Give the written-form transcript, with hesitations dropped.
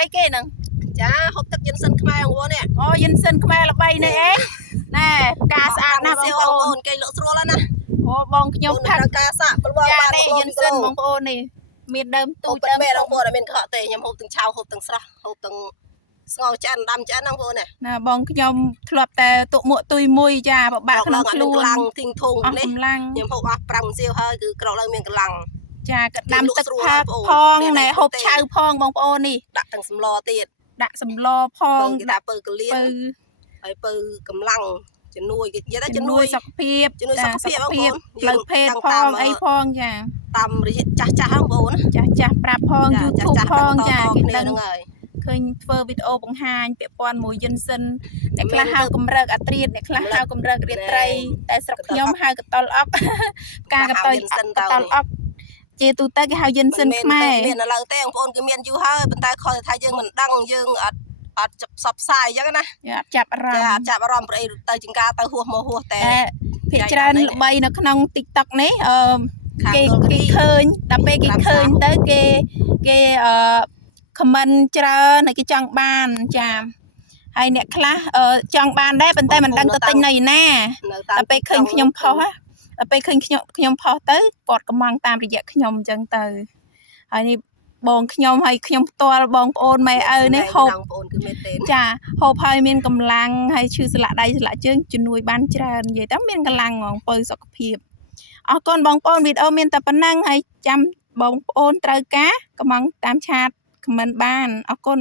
អីគេហ្នឹងចាហូបទឹកយិនសិនខ្មែរបងប្អូននេះអូយិនសិនខ្មែរល្បីនេះអេណែការស្អាតណាស់បងប្អូនគេលក់ស្រួលណាអូបងខ្ញុំផាត់ការសាក់ពលបាននេះយិនសិនបងប្អូននេះមានដើមទូចដើមបងប្អូនអត់មានកក់ទេខ្ញុំហូបទាំងឆៅហូបទាំងស្រស់ហូបទាំងស្ងោរចាន់ដាំចាន់បងប្អូនណាបងខ្ញុំធ្លាប់តែទុកមួកទុយមួយចាពិបាកក្នុងខ្លួនកម្លាំងធីងធុងនេះខ្ញុំហូបអស់5សៀវហើយគឺក្រោកឡើងមានកម្លាំងចាក៏ដាំទឹកផាផងណែហូបឆៅផងបងប្អូននេះដាក់ទាំងសម្លទៀតដាក់សម្លផងដាក់ពៅកលៀនហើយពៅកម្លាំងជំនួយគេនិយាយថាជំនួយសុខភាពជំនួយសុខភាពបងប្អូនផ្លូវភេទផងអីផងចាតាមរយៈចាស់បងប្អូនចាស់ប្រាប់ផង YouTube ផងចាគេដឹងហើយឃើញធ្វើវីដេអូបង្ហាញពាក់ព័ន្ធមួយយិនសិនអ្នកខ្លះហៅកម្រើកអាត្រៀតអ្នកខ្លះហៅកម្រើករាត្រីតែស្រុកខ្ញុំហៅកតលអប់ការកតលអប់ជាទូទៅគេហៅយិនសិនខ្មែរមានឥឡូវទេបងប្អូនគឺមានយូរហើយប៉ុន្តែខុសថាយើងមិនដឹងយើងអត់ផ្សព្វផ្សាយអញ្ចឹងណាអត់ចាប់អារម្មណ៍ចាប់អារម្មណ៍ប្រអីទៅជាងការទៅហួសមកហួសតែភាគច្រើនល្បីនៅក្នុង TikTok នេះគេឃើញដល់ពេលគេឃើញទៅគេcomment ច្រើនហើយគេចង់បានចាហើយអ្នកខ្លះចង់បានដែរប៉ុន្តែមិនដឹងទៅទិញនៅឯណាដល់ពេលឃើញខ្ញុំផុសដល់ពេលឃើញខ្ញុំផុសទៅគាត់កំងតាមរយៈខ្ញុំអញ្ចឹងទៅហើយនេះបងខ្ញុំហើយខ្ញុំផ្ទាល់បងប្អូនម៉ែឪនេះហូបបងប្អូនគឺមែនទេចាហូបហើយមានកម្លាំងហើយឈឺស្លាក់ដៃស្លាក់ជើងជំនួយបានច្រើននិយាយទៅមានកម្លាំងហ្មងពៅសុខភាពអរគុណបងប្អូនវីដេអូមានតែប៉ុណ្ណឹងហើយចាំបងប្អូនត្រូវការកំងតាមឆាតខមមិនបានអរគុណ